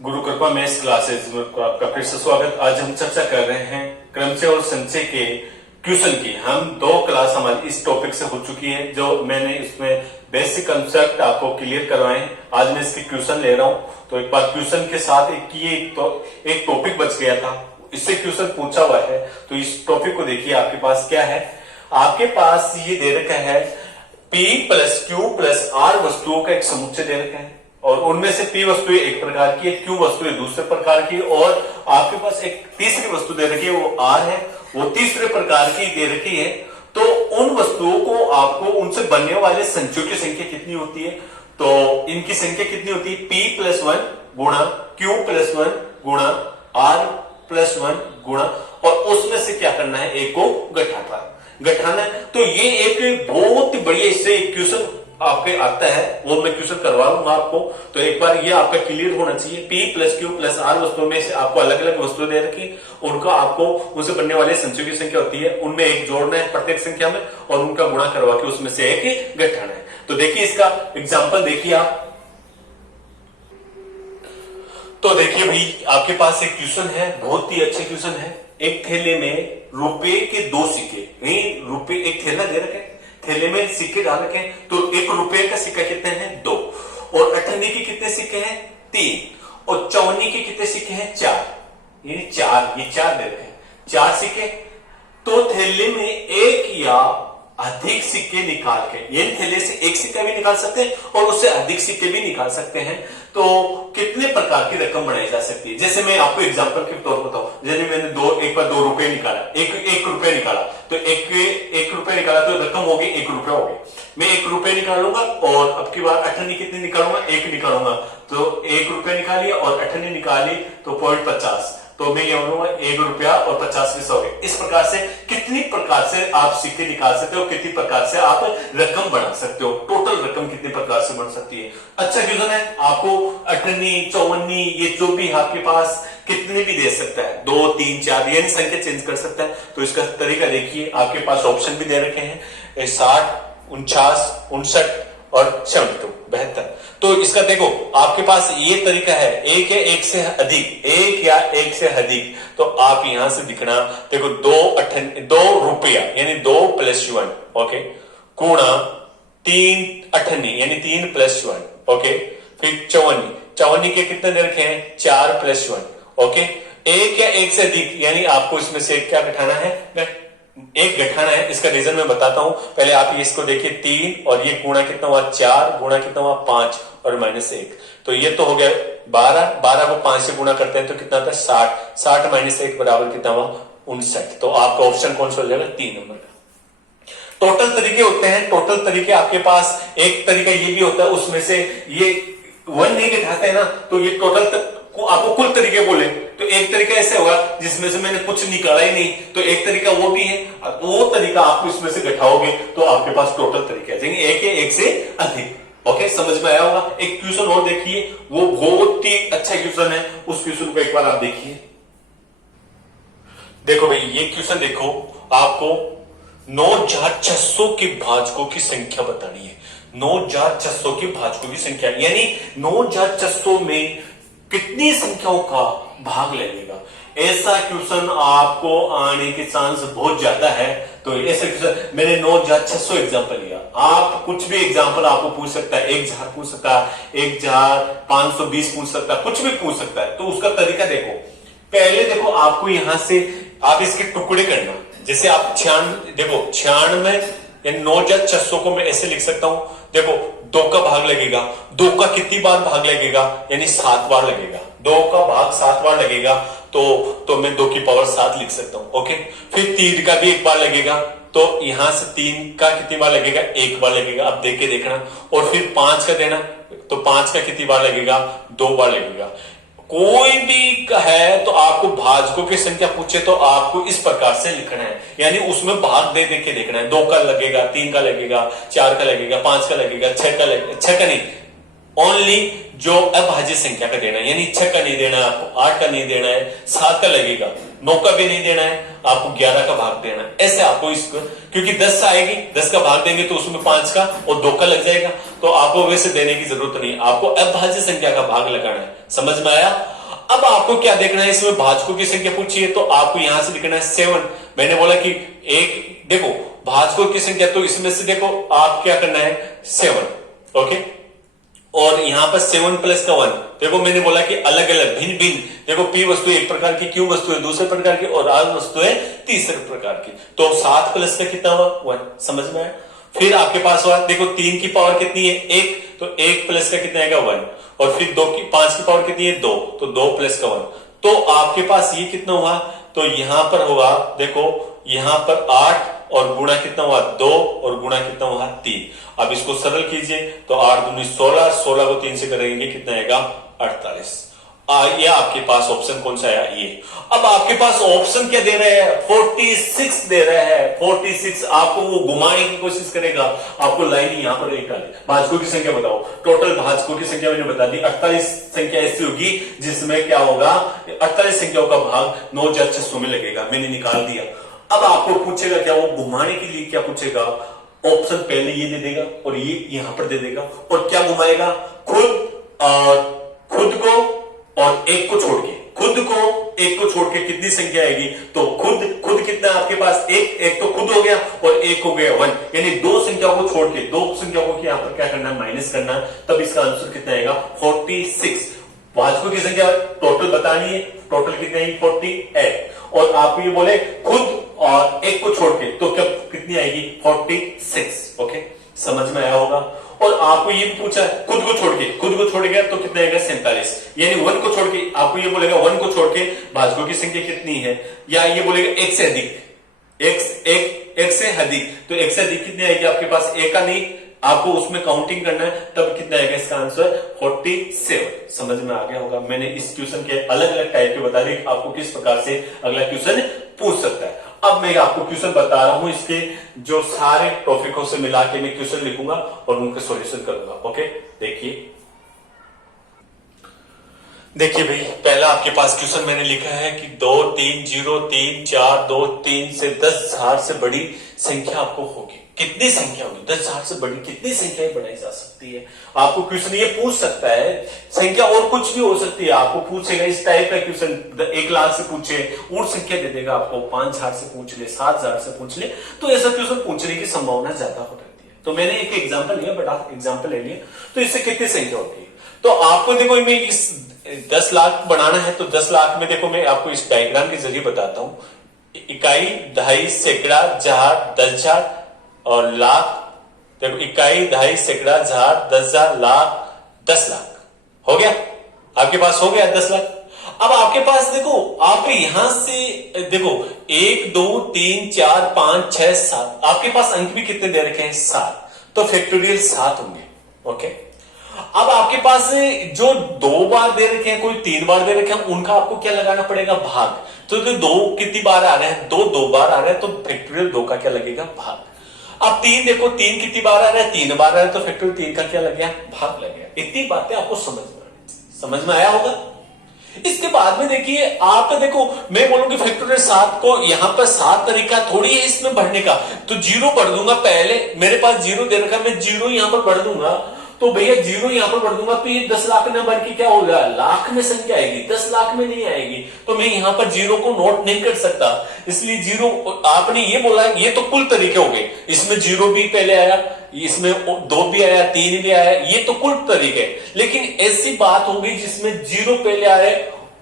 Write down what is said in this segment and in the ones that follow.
गुरु कृपा maths classes में आपका फिर से स्वागत। आज हम चर्चा कर रहे हैं क्रमचय और संचय के क्वेश्चन की। हम 2 क्लास हमारी इस टॉपिक से हो चुकी है, जो मैंने इसमें बेसिक कंसेप्ट आपको क्लियर करवाए हैं। आज मैं इसके क्वेश्चन ले रहा हूं, तो एक बार क्वेश्चन के साथ एक टॉपिक बच गया था, इससे क्वेश्चन पूछा हुआ है। तो इस टॉपिक को देखिए, आपके पास क्या है। आपके पास ये दे रखा है P plus Q plus R वस्तुओं का एक समुच्चय दे रखा है, और उनमें से P वस्तुएं एक प्रकार की है, Q वस्तुएं दूसरे प्रकार की, और आपके पास एक तीसरी वस्तु दे रखी है, वो R है, वो तीसरे प्रकार की दे रखी है। तो उन वस्तुओं को आपको उनसे बनने वाले संचयों की संख्या कितनी होती है, तो इनकी संख्या कितनी होती है, P प्लस 1 गुणा Q प्लस 1 गुणा R प्लस 1 गुणा, और उसमें से क्या करना है, एक को घटाना है। तो ये एक बहुत ही बढ़िया इससे एक क्वेश्चन आपके आता है, वो मैं क्वेश्चन करवा लूंगा आपको। तो एक बार ये आपका क्लियर होना चाहिए। P plus Q plus R वस्तुओं में से आपको अलग अलग वस्तुएं दे रखी, उनका आपको उनसे बनने वाले संचयों की संख्या होती है, उनमें एक जोड़ना है प्रत्येक संख्या में, और उनका गुणा करवा के उसमें से एक घटाना है। तो देखिए इसका एग्जाम्पल देखिए आप। तो देखिए भाई, आपके पास एक क्वेश्चन है, बहुत ही अच्छा क्वेश्चन है। एक थैले में रुपए के 2 सिक्के, नहीं रुपए, एक थैला दे रखे, थैले में सिक्के डाल रखे, तो 1 रुपए का सिक्का कितने हैं, 2, और 98 के कितने सिक्के हैं, 3, और 54 के कितने सिक्के हैं, 4, यानी 4, ये 4 दे रखे, 4 सिक्के। तो थैले में एक या अधिक सिक्के निकाल के, यानी थैले से एक सिक्का भी निकाल सकते हैं और उससे अधिक सिक्के भी निकाल सकते हैं, तो कितने प्रकार की रकम बनाई जा सकती है। जैसे मैं आपको एग्जांपल के तौर पर बताऊं, जैसे मैंने एक बार 2 रुपए निकाला, एक रुपए निकाला, तो एक रुपए निकाला तो रकम होगी 1 रुपया हो गई। मैं 1 रुपए निकालूंगा, और अब की बार 98 कितने निकालूंगा, 1 निकालूंगा, तो 1 रुपया निकालिए और 98 निकाली तो 0.50, तो मैं ये बोलूंगा 1 रुपया और 50 पैसे हो गए। इस प्रकार से कितनी प्रकार से आप सिक्के निकाल सकते हो, कितनी प्रकार से आप रकम बना सकते हो, टोटल रकम कितनी प्रकार से बन सकती है। अच्छा क्वेश्चन है, आपको 98, 54, ये जो भी आपके पास कितने भी दे सकता है, 2, 3, 4, यानी संख्या चेंज कर सकता है। तो इसका तरीका देखिए, आपके पास ऑप्शन भी दे रखे हैं, 60, 49, 59 और 72। तो इसका देखो, आपके पास ये तरीका है, एक या एक से अधिक, एक या एक से अधिक, तो आप यहां से दिखना देखो, 2 रुपया यानी 2 प्लस 1, ओके, गुणा 3 98 यानी 3 प्लस 1, ओके, फिर 54 के कितने दे रखे हैं, 4 प्लस 1, ओके। एक या एक से अधिक, यानी आपको इसमें से क्या घटाना है, एक घटाना है। इसका रीजन मैं बताता हूं, पहले आप इसको देखिए, 3 और ये गुणा कितना हुआ, 4 गुणा कितना हुआ, 5 और -1, तो ये तो हो गया 12 को 5 से गुणा करते हैं तो कितना आता है, 60 माइनस 1 बराबर कितना हुआ, 59। तो आपका ऑप्शन कौन सा हो जाएगा, 3 नंबर का। टोटल तरीके होते हैं, टोटल तरीके आपके पास एक तरीका ये भी होता है, उसमें से ये 1 नहीं घटाते हैं ना, तो ये टोटल आपको कुल तरीके बोले, तो एक तरीका ऐसे होगा जिसमें से मैंने कुछ निकाला ही नहीं, तो एक तरीका वो भी है, वो तरीका आपको इसमें से घटाओगे तो आपके पास टोटल तरीके आ जाएंगे, एक या एक से अधिक। ओके, समझ में आया होगा। एक क्वेश्चन और देखिए, वो बहुत ही अच्छा क्वेश्चन है, उस क्वेश्चन को एक बार आप देखिए। देखो भाई, ये क्वेश्चन देखो, आपको 9600 के भाजकों की संख्या बतानी है। 9600 के भाजकों की संख्या, यानी 9600 में कितनी संख्याओं का भाग लगेगा। ऐसा क्वेश्चन आपको आने के चांस बहुत ज्यादा है। तो ऐसा क्वेश्चन मैंने 9600 एग्जाम्पल लिया, आप कुछ भी एग्जाम्पल आपको पूछ सकता है, 1000 पूछ सकता है, 1520 पूछ सकता है, कुछ भी पूछ सकता है। तो उसका तरीका देखो, पहले देखो आपको यहां से आप इसके टुकड़े करना, जैसे आप 96 यानी 9600 को मैं ऐसे लिख सकता हूं, देखो 2 का भाग लगेगा, 2 का कितनी बार भाग लगेगा, यानी 7 बार लगेगा, 2 का भाग 7 बार लगेगा, तो मैं 2 की पावर 7 लिख सकता हूं, ओके। फिर 3 का भी 1 बार लगेगा, तो यहां से 3 का कितनी बार लगेगा, 1 बार लगेगा, अब देख के देखना। और फिर 5 का देना, तो 5 का कितनी बार लगेगा, 2 बार लगेगा। कोई भी है तो आपको भाजकों की संख्या पूछे तो आपको इस प्रकार से लिखना है, यानी उसमें भाग दे के देखना है, 2 का लगेगा, 3 का लगेगा, 4 का लगेगा, 5 का लगेगा, 6 का लगेगा, 6 का नहीं, ओनली जो अभाज्य संख्या का देना है, यानी 6 का नहीं देना है आपको, 8 का नहीं देना है, 7 का लगेगा, 9 का भी नहीं देना है आपको, 11 का भाग देना है। ऐसे आपको इसको, क्योंकि 10 आएगी, 10 का भाग देंगे तो उसमें 5 का और 2 का लग जाएगा, तो आपको वैसे देने की जरूरत नहीं, आपको अभाज्य संख्या का भाग लगाना है। समझ में आया? अब आपको क्या देखना है, इसमें भाजकों की संख्या पूछी है तो आपको यहां से लिखना है 7। मैंने बोला कि एक देखो भाजकों की संख्या, तो इसमें से देखो आप क्या करना है 7, ओके, और यहां पर 7 प्लस का 1, देखो मैंने बोला कि अलग अलग भिन्न भिन्न, देखो पी वस्तु एक प्रकार की, क्यू वस्तु है दूसरे प्रकार की और आर वस्तु है तीसरे प्रकार की, तो 7 प्लस का कितना हुआ 1। समझ में आया? फिर आपके पास हुआ, देखो 3 की पावर कितनी है 1, तो 1 प्लस का कितना आएगा 1, और फिर 5 की पावर कितनी है 2, तो 2 प्लस का 1, तो आपके पास ये कितना हुआ, तो यहां पर होगा देखो यहां पर 8 और गुणा कितना हुआ 2 और गुणा कितना हुआ 3। अब इसको सरल कीजिए तो 8 दूनी 16, 16 को 3 से करेंगे कितना आएगा 48। ये आपके पास ऑप्शन कौन सा आया ये। अब आपके पास ऑप्शन क्या दे रहे हैं 46 दे रहे हैं, 46 आपको वो घुमाने की कोशिश करेगा, आपको लाइन यहां पर एक डाले, भाजकों की संख्या बताओ, टोटल भाजकों की संख्या मैंने बता दी 48 संख्या ऐसी होगी जिसमें क्या होगा 48 संख्याओं का भाग 9600 में लगेगा, मैंने निकाल दिया। अब आपको पूछेगा क्या, वो घुमाने के लिए क्या पूछेगा, ऑप्शन पहले ये दे देगा और ये यहां पर दे देगा, और क्या घुमाएगा खुद को और एक को छोड़ के, खुद को एक को छोड़ के कितनी संख्या आएगी, तो खुद कितना है आपके पास एक तो खुद हो गया और एक हो गया 1, यानी 2 संख्याओं को छोड़ के 2 संख्याओं को यहां पर क्या करना है माइनस करना है, तब इसका आंसर कितना आएगा 46। भाजकों की संख्या टोटल बतानी है, टोटल कितनी है 48, और आप ये बोले खुद और एक को छोड़ के तो क्या कितनी आएगी 46। ओके, समझ में आया होगा। और आपको ये पूछा खुद को छोड़ गया तो कितना आएगा 47, यानी 1 को छोड़ के आपको ये बोलेगा 1 को छोड़ के भाजकों की संख्या कितनी है, या ये बोलेगा 1 से अधिक, एक से अधिक, तो 1 से अधिक कितनी आएगी आपके पास, एक का नहीं, आपको उसमें काउंटिंग करना है, तब कितना आएगा इसका आंसर 47। समझ में आ गया होगा। मैंने इस क्वेश्चन के अलग अलग टाइप के बता दी आपको किस प्रकार से अगला क्वेश्चन पूछ सकता है। अब मैं आपको क्वेश्चन बता रहा हूं, इसके जो सारे टॉपिकों से मिला के मैं क्वेश्चन लिखूंगा और उनके सॉल्यूशन करूंगा। ओके, देखिए भाई, पहला आपके पास क्वेश्चन मैंने लिखा है कि 2 3 0 3 4 2 3 से 10,000 से बड़ी संख्या आपको होगी, कितनी संख्या होगी 10,000 से बड़ी कितनी संख्याएं बनाई जा सकती है। आपको क्वेश्चन ये पूछ सकता है, संख्या और कुछ भी हो सकती है, आपको पूछेगा इस टाइप का क्वेश्चन, 1 लाख से पूछे और संख्या दे देगा आपको, 5,000 से पूछ ले, 7,000 से पूछ ले, तो ऐसा क्वेश्चन पूछने की संभावना ज्यादा हो जाती है। तो मैंने एक एग्जाम्पल लिया, बड़ा एग्जाम्पल ले लिया, तो इससे कितनी संख्या होती है। तो आपको देखो मैं इस 10 लाख बनाना है, तो 10 लाख में देखो मैं आपको इस डायग्राम के जरिए बताता हूं, इकाई, दहाई, सैकड़ा, जहार, 10,000 और लाख। देखो इकाई, दहाई, सैकड़ा, जहार, 10,000, लाख, 10 लाख हो गया, आपके पास हो गया 10 लाख। अब आपके पास देखो आप यहां से देखो 1 2 3 4 5 6 7, आपके पास अंक भी कितने दे रखे हैं 7, तो फैक्टोरियल 7 होंगे। ओके, अब आपके पास जो 2 बार दे रखे हैं, कोई 3 बार दे रखे हैं, उनका आपको क्या लगाना पड़ेगा भाग। तो 2 कितनी बार आ रहे हैं, 2 बार आ रहे हैं, तो फैक्टोरियल 2 का क्या लगेगा भाग। अब 3 देखो 3 कितनी बार आ रहा है, 3 बार आ रहा है, तो फैक्टोरियल 3 का क्या लग गया भाग लग गया। इतनी बातें आपको समझ में आया होगा। इसके बाद में देखिए आप देखो मैं बोलूंगी फैक्टोरियल 7 को यहां पर 7 तरीका थोड़ी है इसमें बढ़ने का, तो 0 बढ़ दूंगा, पहले मेरे पास 0 दे रखा, मैं 0 यहां पर बढ़ दूंगा, तो भैया 0 यहां पर बढ़ दूंगा, तो ये 10 लाख नंबर की क्या होगा लाख में संख्या आएगी, 10 लाख में नहीं आएगी, तो मैं यहां पर 0 को नोट नहीं कर सकता, इसलिए 0 आपने ये बोला, ये तो कुल तरीके हो गए, इसमें 0 भी पहले आया, इसमें 2 भी आया, 3 भी आया, ये तो कुल तरीके। लेकिन ऐसी बात होगी जिसमें 0 पहले आए,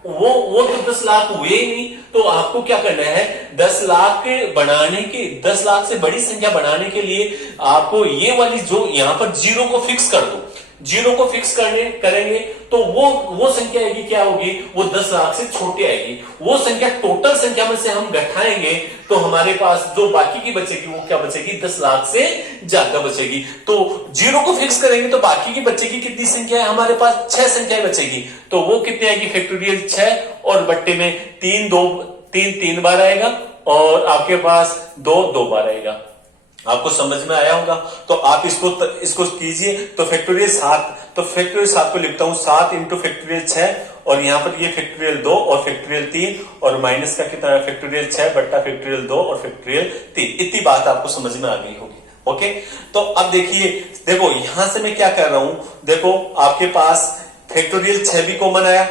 वो तो 10 लाख हुए ही नहीं, तो आपको क्या करना है 10 लाख बनाने के, 10 लाख से बड़ी संख्या बनाने के लिए आपको ये वाली जो यहां पर 0 को फिक्स कर दो, 0 को फिक्स करेंगे तो वो संख्या आएगी क्या होगी, वो 10 लाख से छोटी आएगी। वो संख्या टोटल संख्या में से हम घटाएंगे तो हमारे पास जो बाकी की बचेगी वो क्या बचेगी 10 लाख से ज्यादा बचेगी। तो 0 को फिक्स करेंगे तो बाकी की बचेगी कितनी संख्या है हमारे पास 6 संख्याएं बचेगी, तो वो कितनी आएगी फैक्टोरियल 6, और बट्टे में 3 बार आएगा और आपके पास 2 बार आएगा। आपको समझ में आया होगा। तो आप इसको कीजिए। तो फैक्टोरियल 7, तो फैक्टोरियल 7 को लिखता हूं 7 इंटू फैक्टोरियल 6, और यहां पर ये फैक्टोरियल 2 और फैक्टोरियल 3, और माइनस का कितना है फैक्टोरियल 6 बट्टा फैक्टोरियल 2 और फैक्टोरियल 3। इतनी बात आपको समझ में आ गई होगी। ओके, तो अब देखिए, देखो यहां से मैं क्या कर रहा हूं, देखो आपके पास फैक्टोरियल 6 भी कॉमन आया,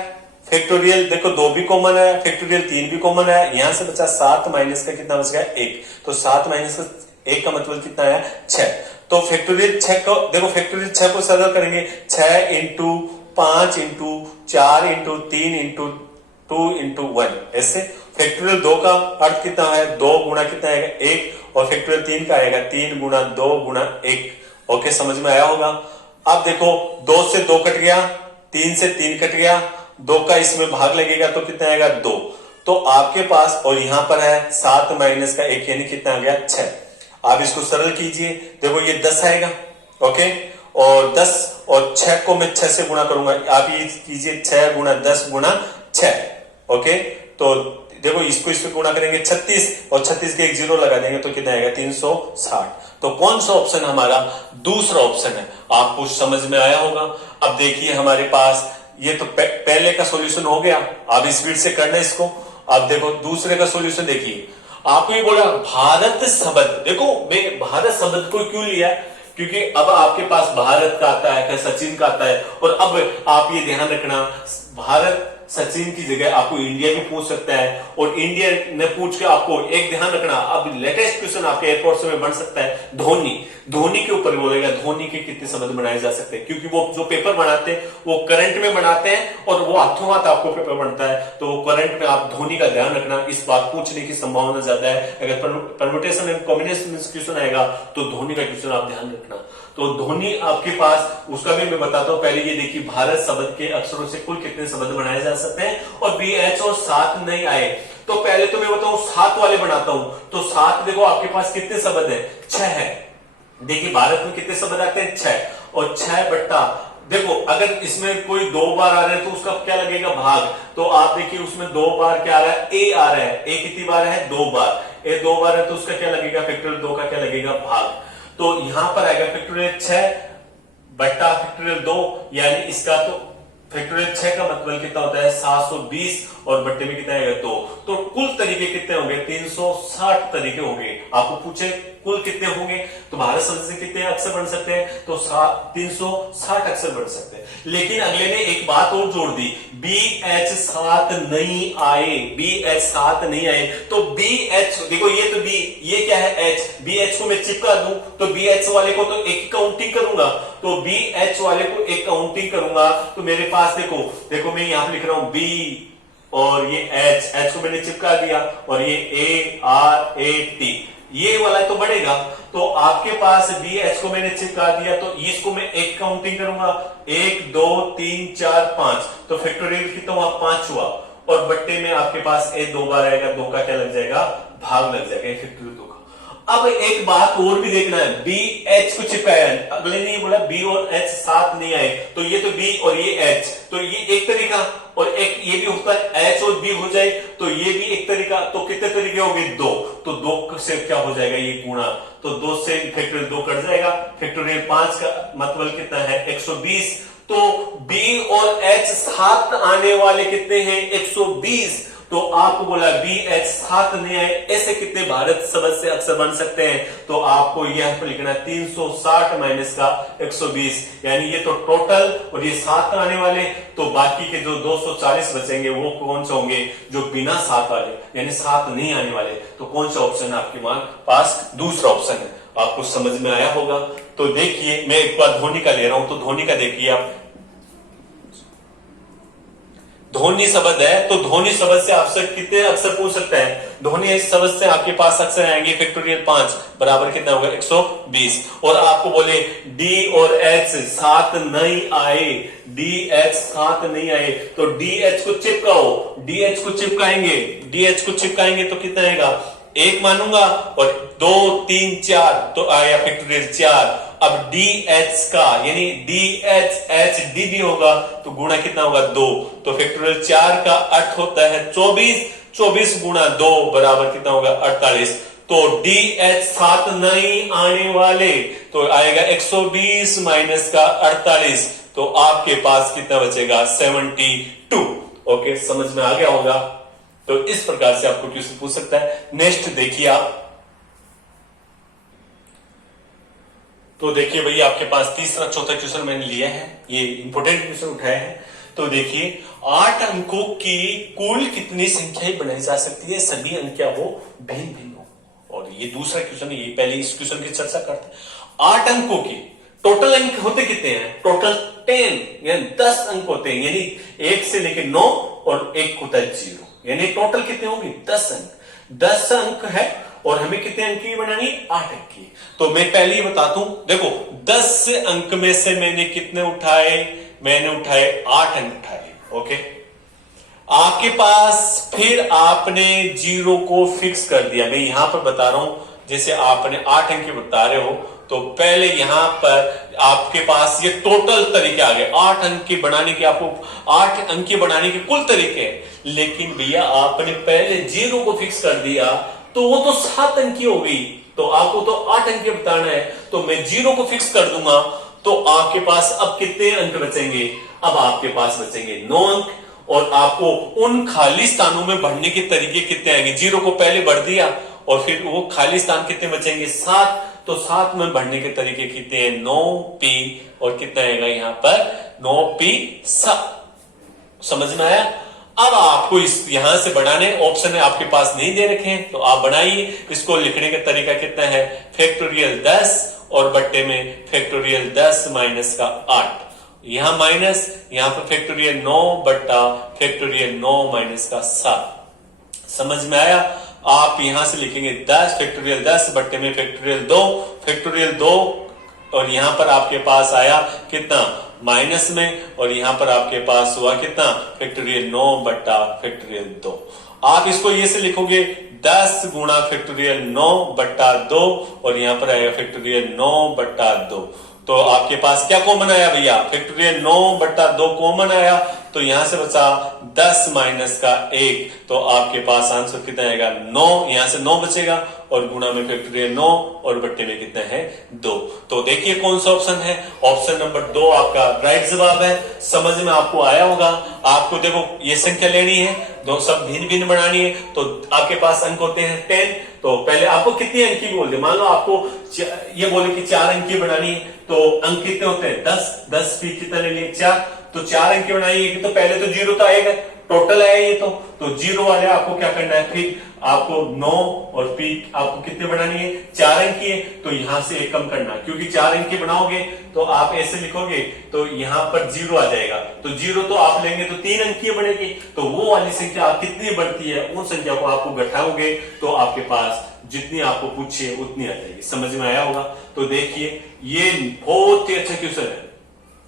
फैक्टोरियल देखो 2 भी कॉमन आया, फैक्टोरियल 3 भी कॉमन आया, यहां से बचा 7 माइनस का कितना बच गया 1, तो 7 माइनस का 1 का मतलब कितना आया 6। तो फैक्टोरियल 6 को देखो, फैक्टोरियल 6 को सरल करेंगे, 6 into 5 into 4 into 3 into 2 into 1, ऐसे। फैक्टोरियल 2 का अर्थ कितना है 2 गुना कितना आएगा 1, और फैक्टोरियल 3 का आएगा 3 गुना 2 गुना 1। ओके, समझ में आया होगा। अब देखो 2 से 2 कट गया, 3 से 3 कट गया, 2 का इसमें भाग लगेगा तो कितना आएगा 2। तो आपके पास, और यहां पर है 7 माइनस का 1 यानी कितना आ गया 6। आप इसको सरल कीजिए, देखो ये 10 आएगा। ओके, और 10 और 6 को मैं 6 से गुणा करूंगा, आप ये कीजिए 6 गुणा 10 गुणा 6। ओके, तो देखो इसको गुणा करेंगे 36, और 36 के एक जीरो लगा देंगे तो कितना आएगा 360। तो कौन सा ऑप्शन हमारा दूसरा ऑप्शन है, आपको समझ में आया होगा। अब देखिए हमारे पास ये तो पहले का सॉल्यूशन हो गया, आप स्पीड से करना इसको। अब देखो दूसरे का सॉल्यूशन देखिए, आपको ये बोला भारत शब्द, देखो मैं भारत शब्द को क्यों लिया, क्योंकि अब आपके पास भारत का आता है, सचिन का आता है, और अब आप ये ध्यान रखना भारत सचिन की जगह आपको इंडिया भी पूछ सकता है, और इंडिया ने पूछ के आपको एक ध्यान रखना, अब लेटेस्ट क्वेश्चन आपके एयरपोर्ट से बन सकता है धोनी, धोनी के ऊपर बोलेगा धोनी के कितने शब्द बनाए जा सकते हैं, क्योंकि वो जो पेपर बनाते हैं वो करंट में बनाते हैं, और वो हाथों हाथ आपको पेपर बनता है, तो करंट में आप धोनी का ध्यान रखना, इस बात पूछने की संभावना ज्यादा है। अगर परम्यूटेशन एंड कॉम्बिनेशन क्वेश्चन आएगा तो धोनी का क्वेश्चन आप ध्यान रखना। तो धोनी आपके पास, उसका भी मैं बताता हूं, पहले ये देखिए भारत शब्द के अक्षरों से कुल कितने शब्द बनाए जा सकते हैं, और BH और 7 नहीं आए, तो पहले तो मैं बताऊं 7 वाले बनाता हूं। तो 7 देखो आपके पास कितने शब्द है 6 है, देखिए भारत में कितने शब्द आते हैं 6, और 6 बट्टा, देखो अगर इसमें कोई 2 बार आ रहा है तो उसका क्या लगेगा भाग, तो आप देखिए उसमें 2 बार क्या आ रहा है A आ रहा है, A कितनी बार है 2 बार, A 2 बार है तो उसका क्या लगेगा फैक्टोरियल 2 का क्या लगेगा भाग। तो यहां पर आएगा फैक्टोरियल 6 बट्टा फैक्टोरियल 2, यानी इसका तो फैक्टोरियल 6 का मतलब कितना होता है 720, और बट्टे में कितना आएगा 2, तो कुल तरीके कितने होंगे 360 तरीके होंगे। आपको पूछे कुल कितने होंगे, तो भारत शब्द से कितने अक्षर बन सकते हैं, तो 360 अक्षर बन सकते हैं। लेकिन अगले ने एक बात और जोड़ दी, BH 7 नहीं आए, BH 7 नहीं आए, तो BH देखो ये तो B, ये क्या है H, BH को मैं चिपका दूं तो BH वाले को तो एक काउंटिंग करूंगा, तो BH वाले को एक काउंटिंग करूंगा, तो मेरे पास देखो मैं यहां पर लिख रहा हूं B, और ये H को मैंने चिपका दिया, और ये ARAT, ये वाला तो बढ़ेगा, तो आपके पास BH को मैंने चिपका दिया, तो इसको मैं एक काउंटिंग करूंगा, 1 2 3 4 5, तो फैक्टोरियल कितना हुआ 5 हुआ, और बट्टे में आपके पास A 2 बार आएगा, 2 का क्या लग जाएगा भाग लग जाएगा फैक्टोरियल 2 का। अब एक बात और भी देखना है, BH को चिपकाया, अगले ने बोला B और H 7 नहीं आए, तो ये तो B और ये H, तो ये एक तरीका, और एक ये भी होता है H और B हो जाए तो ये भी एक तरीका, तो कितने तरीके हो गए 2, तो 2 से क्या हो जाएगा ये गुणा, तो 2 से फैक्टोरियल 2 कट जाएगा, फैक्टोरियल 5 का मतलब कितना है 120, तो B और H 7 आने वाले कितने हैं 120, तो आपको बोला BH 7 नहीं आए, ऐसे कितने भारत शब्द से अक्षर बन सकते हैं, तो आपको यहां पर लिखना 360 माइनस का 120, यानी ये तो टोटल, और ये 7 आने वाले, तो बाकी के जो 240 बचेंगे वो कौन से होंगे जो बिना 7 वाले, यानी 7 नहीं आने वाले, तो कौन सा ऑप्शन है आपके पास दूसरा ऑप्शन है। आपको समझ में आया होगा। तो देखिए मैं एक बार धोनी का ले रहा हूं, तो धोनी का देखिए आप, धोनी शब्द है, तो धोनी शब्द से आपसे कितने अक्षर पूछ सकते हैं, धोनी शब्द से आपके पास अक्षर आएंगे फैक्टोरियल 5 बराबर कितना होगा 120, और आपको बोले D और H 7 नहीं आए, DH 7 नहीं आए, तो DH को चिपकाओ, DH को चिपकाएंगे, DH को चिपकाएंगे तो कितना आएगा 1 मानूंगा, और 2 3 4 तो आया फैक्टोरियल 4, अब DH का यानी DH D भी होगा तो गुणा कितना होगा 2, तो फैक्टोरियल 4 का अर्थ होता है 24, 24 गुणा 2 बराबर कितना होगा 48, तो DH 7 नहीं आने वाले, तो आएगा 120 माइनस का 48, तो आपके पास कितना बचेगा 72। ओके, समझ में आ गया होगा। तो इस प्रकार से आपको क्वेश्चन पूछ सकता है। नेक्स्ट देखिए आप, तो देखिए भैया आपके पास तीसरा चौथा क्वेश्चन मैंने लिया है, ये इंपॉर्टेंट क्वेश्चन उठाया है। तो देखिए 8 अंकों की कुल कितनी संख्याएं बनाई जा सकती है, सभी अंक क्या हो, भिन्न भिन्न हो। और ये दूसरा क्वेश्चन है, ये पहले इस क्वेश्चन की चर्चा करते हैं। 8 अंकों की टोटल अंक होते कितने हैं, टोटल 10 यानी 10 अंक होते हैं, यानी 1 से लेकर 9 और 1 होता है 0, यानी टोटल कितने होंगे 10 अंक। 10 अंक है और हमें कितने अंक की बनानी है, 8 अंक की। तो मैं पहले ही बताता हूं, देखो 10 अंक में से मैंने कितने उठाए, मैंने उठाए 8 अंक उठाए। ओके, आपके पास फिर आपने 0 को फिक्स कर दिया। मैं यहां पर बता रहा हूं, जैसे आपने 8 अंक की बता रहे हो, तो पहले यहां पर आपके पास ये टोटल तरीके आ गए। 8 अंक की बनाने के, आपको 8 अंक की बनाने के कुल तरीके हैं, लेकिन भैया आपने पहले 0 को फिक्स कर दिया, तो वो तो 7 अंक की हो गई, तो आपको तो 8 अंक की बताना है, तो मैं 0 को फिक्स कर दूंगा। तो आपके पास अब कितने अंक बचेंगे, अब आपके पास बचेंगे 9 अंक। और आपको उन खाली स्थानों में भरने के तरीके कितने आएंगे, 0 को पहले भर दिया और फिर वो खाली स्थान कितने बचेंगे 7, तो 7 में भरने के तरीके कितने हैं 9p, और कितना आएगा यहां पर 9p 7। समझ में आया। अब आपको इस यहां से बढ़ाने ऑप्शन है आपके पास नहीं दे रखे हैं, तो आप बनाइए। इसको लिखने का तरीका कितना है, फैक्टोरियल 10 और बट्टे में फैक्टोरियल 10 माइनस का 8, यहां माइनस, यहां पर फैक्टोरियल 9 बट्टा फैक्टोरियल 9 माइनस का 7। समझ में आया। आप यहां से लिखेंगे 10 फैक्टोरियल 10 बट्टे में फैक्टोरियल 2 फैक्टोरियल 2, और यहां पर आपके पास आया कितना माइनस में, और यहां पर आपके पास हुआ कितना फैक्टोरियल 9 बट्टा फैक्टोरियल 2। आप इसको ये से लिखोगे 10 गुणा फैक्टोरियल 9 बट्टा 2, और यहां पर आएगा फैक्टोरियल 9 बट्टा 2। तो आपके पास क्या कॉमन आया भैया, फैक्टोरियल 9 बट्टा 2 कॉमन आया, तो यहां से बचा 10 माइनस का 1, तो आपके पास आंसर कितना आएगा 9, यहां से 9 बचेगा, और गुणा में फैक्टोरियल 9 और बट्टे में कितना है 2। तो देखिए कौन सा ऑप्शन है, ऑप्शन नंबर 2 आपका राइट जवाब है। समझ में आपको आया होगा। आपको देखो ये संख्या लेनी है, दो सब भिन्न भिन्न बनानी है, तो आपके पास अंक होते हैं 10। तो पहले आपको कितनी अंक की बोल दे, मान लो आपको ये बोले कि 4 अंक की बनानी है, तो अंक कितने होते हैं 10, 10 भी कितना ले लिए 4, तो 4 अंक की बनाइए, तो पहले तो 0 तो आएगा, टोटल है ये, तो 0 वाले आपको क्या करना है, फिर आपको 9 और पी आपको कितने बनानी है 4 अंक की है, तो यहां से एक कम करना, क्योंकि 4 अंक की बनाओगे तो आप ऐसे लिखोगे तो यहां पर 0 आ जाएगा, तो 0 तो आप लेंगे तो 3 अंक की बनेगी, तो वो वाली संख्या आप कितनी बढ़ती है उन संख्या को आपको घटाओगे, तो आपके पास जितनी आपको पूछिए उतनी आ जाएगी। समझ में आया होगा। तो देखिए ये बहुत ही अच्छा क्वेश्चन है।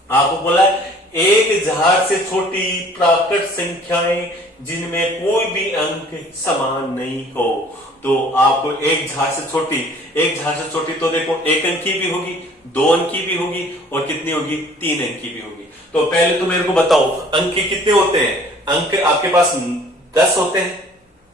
आपको बोला है एक झाड़ से छोटी प्राकृत संख्याएं जिनमें कोई भी अंक समान नहीं हो, तो आपको एक झाड़ से छोटी तो देखो 1 अंक की भी होगी, 2 अंक की भी होगी, और कितनी होगी 3 अंक की भी होगी। तो पहले तो मेरे को बताओ अंक कितने होते हैं, अंक आपके पास 10 होते हैं,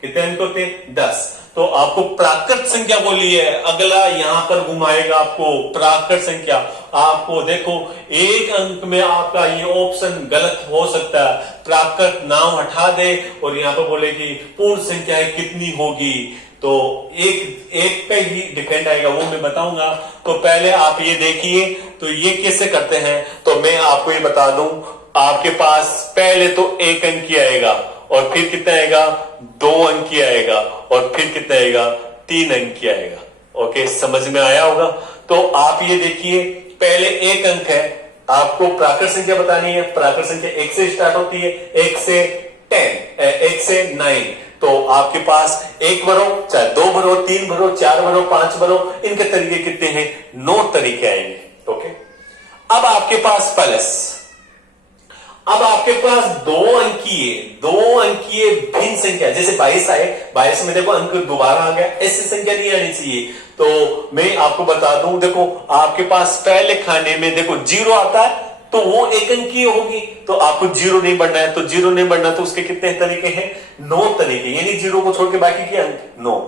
कितने अंक होते हैं 10, तो आपको प्राकृत संख्या बोली है, अगला यहां पर घुमाएगा आपको प्राकृत संख्या। आपको देखो 1 अंक में आपका ये ऑप्शन गलत हो सकता है, प्राकृत नाम हटा दे और यहां पर बोले कि पूर्ण संख्या कितनी होगी, तो एक पे ही डिपेंड आएगा, वो मैं बताऊंगा। तो पहले आप ये देखिए तो ये कैसे करते हैं, तो मैं आपको ये बता दूं, आपके पास पहले तो 1 अंक की आएगा, और फिर कितना आएगा 2 अंक की आएगा, और फिर कितना आएगा 3 अंक की आएगा। ओके, समझ में आया होगा। तो आप ये देखिए पहले 1 अंक है, आपको प्राकृत संख्या बतानी है, प्राकृत संख्या 1 से स्टार्ट होती है, 1 से 10, 1 से 9, तो आपके पास 1 भरो, चाहे 2 भरो, 3 भरो, 4 भरो, 5 भरो, इनके तरीके कितने हैं 9 तरीके आएंगे। ओके, अब आपके पास प्लस, अब आपके पास 2 अंकीय भिन्न संख्या, जैसे 22 आए, 22 में देखो अंक दोबारा आ गया, ऐसी संख्या नहीं आनी चाहिए। तो मैं आपको बता दूं, देखो आपके पास पहले खाने में देखो 0 आता है, तो वो 1 अंकीय होगी, तो आपको 0 नहीं बढ़ना है, तो 0 नहीं बढ़ना, तो उसके कितने तरीके हैं 9 तरीके, यानी 0 को छोड़ के बाकी के अंक 9।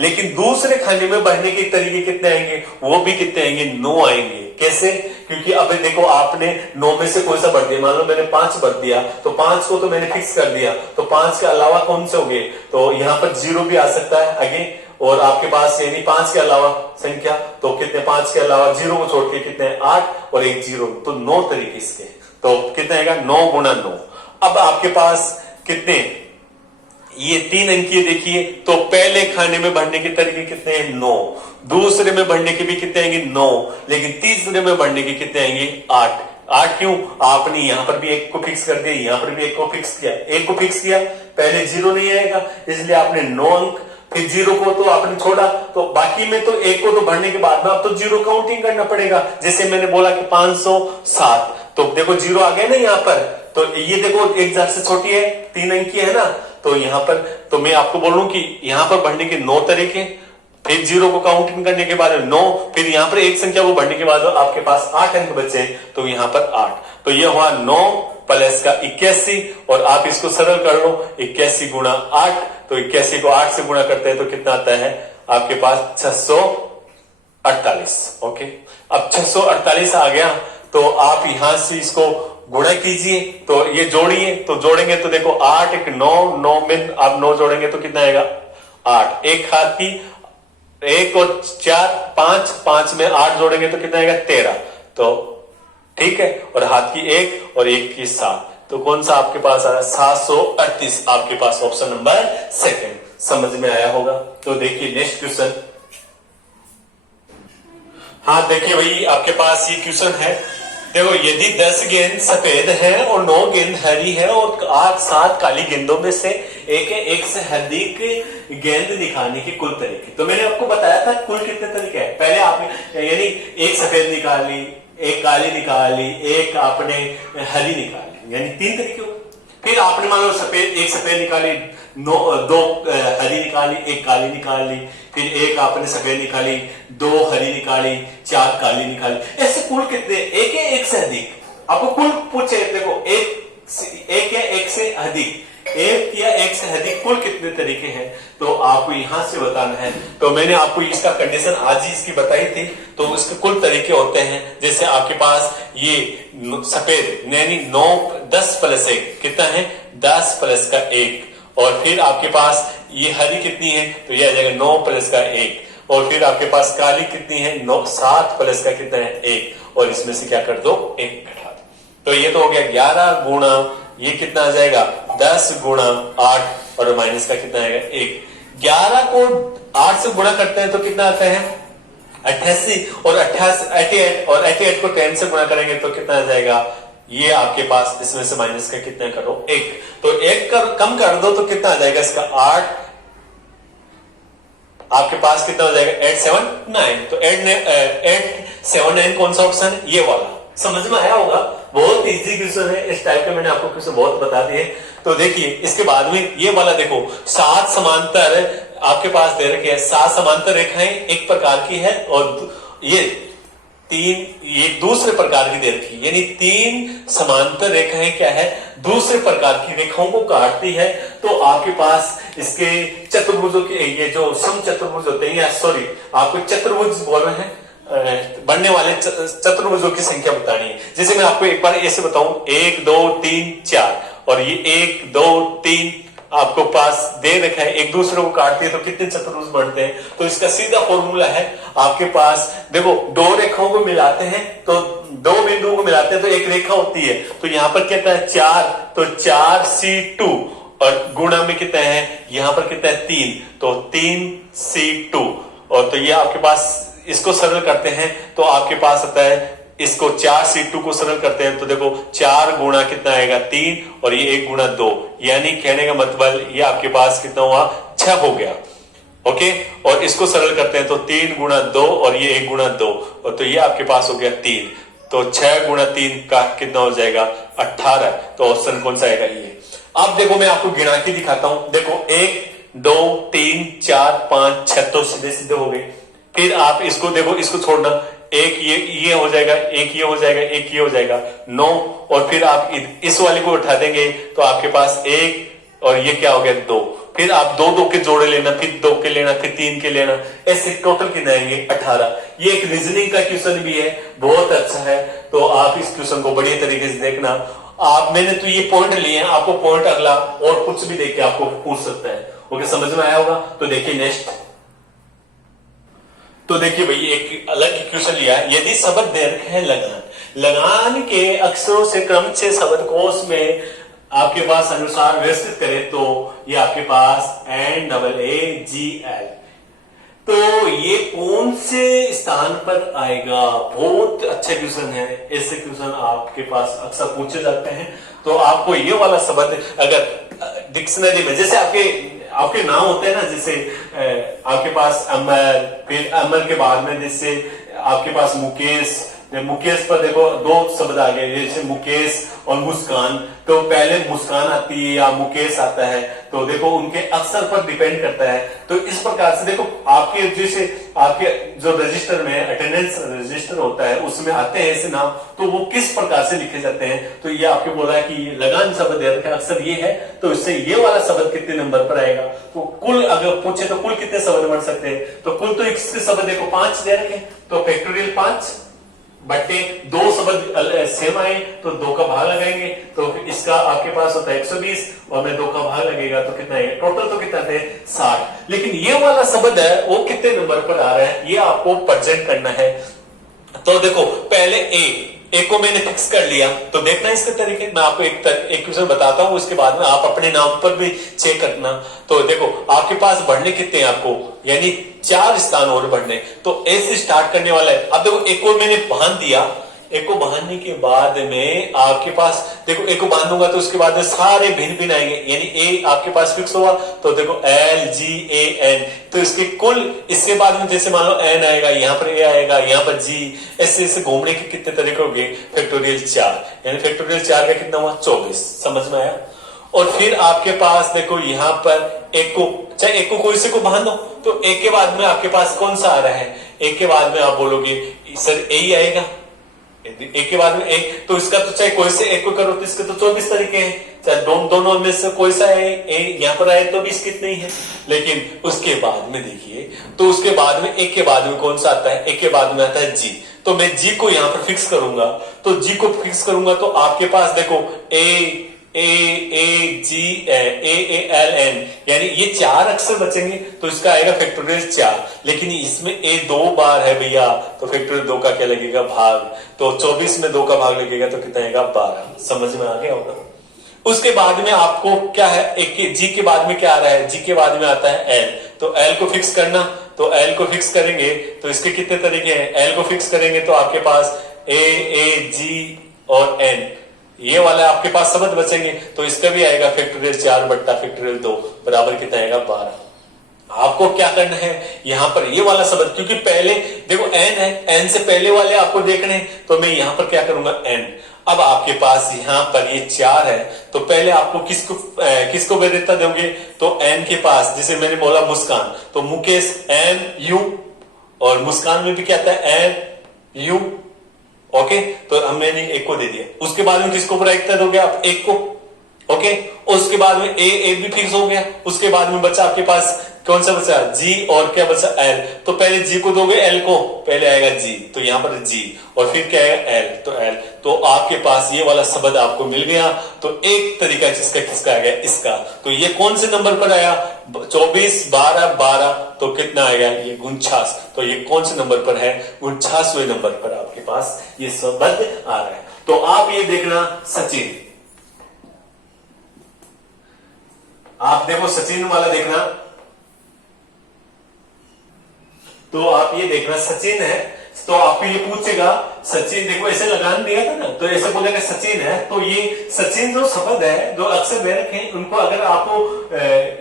लेकिन दूसरे खाने में बढ़ने के तरीके कितने आएंगे, वो भी कितने आएंगे, 9 आएंगे। कैसे? क्योंकि अब देखो आपने 9 में से कोई सा बढ़ दिया, मान लो मैंने 5 बढ़ दिया, तो 5 को तो मैंने फिक्स कर दिया, तो 5 के अलावा कौन से हो गए, तो यहां पर 0 भी आ सकता है आगे, और आपके पास यानी 5 के अलावा संख्या, तो कितने, 5 के अलावा 0 को छोड़ के कितने, 8 और एक 0, तो 9 तरीके इसके, तो कितने आएगा, 9 गुना 9। अब आपके पास कितने, ये 3 अंकीय देखिए, तो पहले खाने में बढ़ने के तरीके कितने हैं, 9, दूसरे में बढ़ने के भी कितने आएंगे, 9, लेकिन तीसरे में बढ़ने के कितने आएंगे, 8। 8 क्यों, आपने यहां पर भी एक को फिक्स कर दिया, यहां पर भी एक को फिक्स किया, एक को फिक्स किया, पहले 0 नहीं आएगा, इसलिए आपने 9 अंक, फिर 0 को तो आपने छोड़ा, तो बाकी में तो एक को तो बढ़ने के बाद में अब तो 0 काउंटिंग करना पड़ेगा। जैसे मैंने बोला कि 507, तो देखो 0 आ गया ना यहाँ पर, तो ये देखो 1,000 से छोटी है, 3 अंकीय है ना, तो यहां पर तो मैं आपको बोलूं कि यहां पर बढ़ने के 9 तरीके, फिर 0 को काउंटिंग करने के बाद 9, फिर यहां पर एक संख्या को बढ़ने के बाद आपके पास 8 अंक बचे, तो यहां पर 8, तो यह हुआ 9 प्लस का 81, और आप इसको सरल कर लो, 81 गुणा 8, तो 81 को 8 से गुणा करते हैं तो कितना आता है आपके पास, 648। ओके, अब 648 आ गया, तो आप यहां से इसको गुणा कीजिए, तो ये जोड़िए, तो जोड़ेंगे तो देखो 8 1 9, 9 में आप 9 जोड़ेंगे तो कितना आएगा, 8, एक हाथ की 1 और 4 5, 5 में 8 जोड़ेंगे तो कितना आएगा, 13, तो ठीक है, और हाथ की 1 और 1 की 7, तो कौन सा आपके पास आ रहा है, 738 आपके पास ऑप्शन नंबर सेकंड। समझ में आया होगा। तो देखिए नेक्स्ट क्वेश्चन, हाँ देखिए भाई आपके पास ये क्वेश्चन है, देखो यदि 10 गेंद सफेद है और 9 गेंद हरी है और 8-7 काली गेंदों में से एक से अधिक गेंद दिखाने के कुल तरीके, तो मैंने आपको बताया था कुल कितने तरीके हैं। पहले आपने यानी एक सफेद निकाली, एक काली निकाली, एक आपने हरी निकाली, यानी 3 तरीके हो। फिर आपने मान लो एक सफेद निकाली, 2 हरी निकाली, एक काली निकाली, फिर एक आपने सफेद निकाली, 2 हरी निकाली, 4 काली निकाली, ऐसे कुल कितने, एक से अधिक आपको कुल पूछे, देखो एक या एक से अधिक, एक या एक से अधिक कुल कितने तरीके हैं, तो आपको यहां से बताना है। तो मैंने आपको इसका कंडीशन आज ही इसकी बताई थी, तो इसके कुल तरीके होते हैं, जैसे आपके पास ये सफेद यानी 9 10 प्लस 1 कितना है, 10 प्लस का 1, और फिर आपके पास ये हरी कितनी है, तो ये आ जाएगा 9 प्लस का 1, और फिर आपके पास काली कितनी है, 9 7 प्लस का कितना है 1, और इसमें से क्या कर दो 1 घटा दो, तो ये तो हो गया 11 गुणा ये कितना आ जाएगा 10 गुणा 8 और माइनस का कितना आएगा 1। 11 को 8 से गुणा करते हैं तो कितना आता है 88, और 88 और 88 को 10 से गुणा करेंगे तो कितना आ जाएगा, ये आपके पास इसमें से माइनस का कितना करो 1, तो 1 कम कर दो तो कितना आ जाएगा इसका 8, आपके पास कितना हो जाएगा 8 7 9, तो 8 7 9 कौन सा ऑप्शन है, ये वाला। समझ में आया होगा, बहुत इजी क्वेश्चन है, इस टाइप के मैंने आपको क्वेश्चन बहुत बता दिए। तो देखिए इसके बाद में ये वाला देखो 7 समांतर आपके पास दे रखे हैं, 7 समांतर रेखाएं एक प्रकार की है, और ये 3 ये दूसरे प्रकार की दे रखी है, यानी 3 समांतर रेखाएं क्या है, दूसरे प्रकार की रेखाओं को काटती है। तो आपके पास इसके चतुर्भुजों के ये जो समचतुर्भुज होते हैं, या सॉरी आपको चतुर्भुज बोल रहे हैं, बनने वाले चतुर्भुजों की संख्या बतानी है। जैसे मैं आपको एक बार ऐसे बताऊं 1 2 3 4, और ये 1 2 3 आपको पास दे रखा है, एक दूसरे को काटती है तो कितने चतुर्भुज बनते हैं, तो इसका सीधा फॉर्मूला है आपके पास, देखो 2 रेखाओं को मिलाते हैं तो 2 बिंदुओं को मिलाते हैं तो एक रेखा होती है, तो यहां पर कितना है 4, तो 4C2, और गुणा में कितना है यहां पर कितना है 3, तो 3C2, और तो ये आपके पास इसको सरल करते हैं तो आपके पास आता है, इसको 4C2 को सरल करते हैं तो देखो 4 गुणा कितना आएगा 3, और ये 1 गुणा 2, यानी कहने का मतलब ये आपके पास कितना हुआ 6 हो गया। ओके, और इसको सरल करते हैं तो 3 गुणा 2 और ये 1 गुणा 2, और तो ये आपके पास हो गया 3, तो 6 गुणा 3 का कितना हो जाएगा 18, तो ऑप्शन कौन सा आएगा ये। अब देखो मैं आपको गिना के दिखाता हूं, देखो 1 2 3 4 5 6 तो सीधे सीधे हो गए। फिर आप इसको देखो, इसको छोड़ना, एक ये हो जाएगा, एक ये हो जाएगा, एक ये हो जाएगा 9, और फिर आप इस वाले को उठा देंगे तो आपके पास 1 और ये क्या हो गया 2, फिर आप दो दो के जोड़े लेना, फिर 2 के लेना, फिर 3 के लेना, ऐसे टोटल कितना आएंगे 18। ये एक रीजनिंग का क्वेश्चन भी है, बहुत अच्छा है। तो आप इस क्वेश्चन को बढ़िया तरीके से देखना। आप मैंने तो ये पॉइंट लिए हैं, आपको पॉइंट अगला और कुछ भी देख के आपको पूछ सकता है। ओके, समझ में आया होगा। तो देखिए नेक्स्ट, तो देखिए भाई एक अलग क्वेश्चन लिया है। यदि शब्द दे रखे हैं लगान, लगान के अक्षरों से क्रमचय शब्दकोश में आपके पास अनुसार व्यवस्थित करें तो ये आपके पास NAAGL, तो ये कौन से स्थान पर आएगा? बहुत अच्छा क्वेश्चन है। ऐसे क्वेश्चन आपके पास अक्सर पूछे जाते हैं। तो आपको ये वाला शब्द अगर डिक्शनरी में, जैसे आपके नाम होते हैं ना, जैसे आपके पास अमर, फिर अमर के बाद में जैसे आपके पास मुकेश, मुकेश पर देखो 2 शब्द आ गए, जैसे मुकेश और मुस्कान। तो पहले मुस्कान आती है या मुकेश आता है, तो देखो उनके अक्षर पर डिपेंड करता है। तो इस प्रकार से देखो आपके जैसे आपके जो रजिस्टर में अटेंडेंस रजिस्टर होता है उसमें आते हैं ऐसे नाम, तो वो किस प्रकार से लिखे जाते हैं। तो ये आपको बोला है कि लगान शब्द दे रखा अक्सर ये है, तो इससे ये वाला शब्द कितने नंबर पर आएगा? तो कुल अगर पूछे तो कुल कितने शब्द बन सकते हैं? तो कुल तो इसके शब्द देखो 5 दे रखे, तो फैक्टोरियल 5 बटे 2 शब्द सेम आए तो 2 का भाग लगाएंगे, तो इसका आपके पास होता है 120 और में 2 का भाग लगेगा तो कितना है? टोटल तो कितना थे 60। लेकिन ये वाला शब्द है वो कितने नंबर पर आ रहा है, ये आपको प्रेजेंट करना है। तो देखो पहले ए को मैंने फिक्स कर लिया, तो देखना इसके तरीके। मैं आपको एक क्वेश्चन बताता हूं, उसके बाद में आप अपने नाम पर भी चेक करना। तो देखो आपके पास बढ़ने कितने हैं आपको, यानी 4 स्थान और बढ़ने। तो ए से स्टार्ट करने वाला है। अब देखो एक को मैंने बांध दिया, एक को बांधने के बाद में आपके पास देखो एक को बांधूंगा तो उसके बाद में सारे भिन्न भिन्न आएंगे, यानी ए आपके पास फिक्स हुआ। तो देखो LGAN, तो इसके कुल इसके बाद में जैसे मान लो N आएगा, यहाँ पर A आएगा, यहाँ पर G, ऐसे ऐसे घूमने के कितने तरीके होंगे? फैक्टोरियल 4, यानी फैक्टोरियल 4 का कितना हुआ? 24। समझ में आया? और फिर आपके पास देखो यहाँ पर एक को, चाहे एक को कोई से को बांध दो, तो एक के बाद में आपके पास कौन सा आ रहा है? एक के बाद में आप बोलोगे सर ए ही आएगा, एक के बाद में एक, तो इसका तो चाहे कोई से एक को करो तो इसके तो 24 तरीके हैं, चाहे दोनों में से कोई सा है यहाँ पर आए तो 20 कितने ही है। लेकिन उसके बाद में देखिए, तो उसके बाद में एक के बाद में कौन सा आता है? एक के बाद में आता है जी। तो मैं जी को यहाँ पर फिक्स करूंगा, तो जी को फिक्स करूंगा तो आपके पास देखो AAGALN, यानी ये 4 अक्षर बचेंगे, तो इसका आएगा फैक्टोरियल 4। लेकिन इसमें ए 2 बार है भैया, तो फैक्टोरियल 2 का क्या लगेगा? भाग। तो 24 में 2 का भाग लगेगा तो कितना आएगा? 12। समझ में आ गया होगा। उसके बाद में आपको क्या है? एक जी के बाद में क्या आ रहा है? जी के बाद में आता है एल, तो एल को फिक्स करना। तो एल को फिक्स करेंगे तो इसके कितने तरीके हैं? एल को फिक्स करेंगे तो आपके पास AAG और N, ये वाला आपके पास शब्द बचेंगे, तो इसका भी आएगा फैक्टोरियल 4 बट्टा फैक्टोरियल 2 बराबर कितना आएगा? 12। आपको क्या करना है यहाँ पर? ये वाला शब्द, क्योंकि पहले देखो n है, n से पहले वाले आपको देखने, तो मैं यहाँ पर क्या करूंगा? n। अब आपके पास यहाँ पर ये 4 है, तो पहले आपको किसको वैधता दोगे? तो n के पास, जैसे मैंने बोला मुस्कान, तो मुकेश MU, और मुस्कान में भी क्या आता है? MU। ओके, तो हम मैंने एक को दे दिया। उसके बाद में किसको प्रायिकता दोगे आप? एक को। ओके, उसके बाद में ए भी फिक्स हो गया। उसके बाद में बचा आपके पास कौन सा बचा? जी, और क्या बचा? एल। तो पहले जी को दोगे, एल को पहले आएगा जी, तो यहां पर जी, और फिर क्या आएगा? एल, तो एल। तो आपके पास ये वाला शब्द आपको मिल गया। तो एक तरीका जिसका किसका आ गया? इसका। तो ये कौन से नंबर पर आया? 24, 12, 12, तो कितना आएगा? ये 49। तो ये कौन से नंबर पर है? 49वें नंबर पर आपके पास ये शब्द आ रहा है। तो आप ये देखना सचिन, आप देखो सचिन वाला देखना, तो आप ये देखना सचिन है, तो आपको ये पूछेगा सचिन, देखो ऐसे लगान दिया था ना, तो ऐसे बोलेगा सचिन है, तो ये सचिन जो शब्द है, जो अक्षर दे रखे हैं, उनको अगर आपको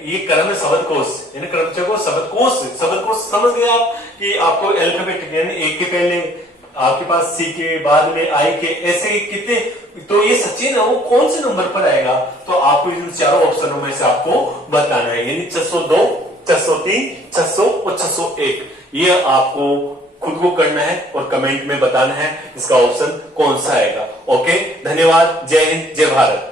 ये क्रम शब्दकोश, यानी क्रमचय शब्दकोश समझ गए आप कि आपको अल्फाबेट यानी एक के पहले आपके पास सी के बाद में आई के, ऐसे कितने, तो ये सचिन है वो कौन से नंबर पर आएगा? तो आपको इन चारों ऑप्शनों में से आपको बताना है, यानी 602, 603, 600 और 601। ये आपको खुद को करना है और कमेंट में बताना है इसका ऑप्शन कौन सा आएगा। ओके, धन्यवाद। जय हिंद, जय भारत।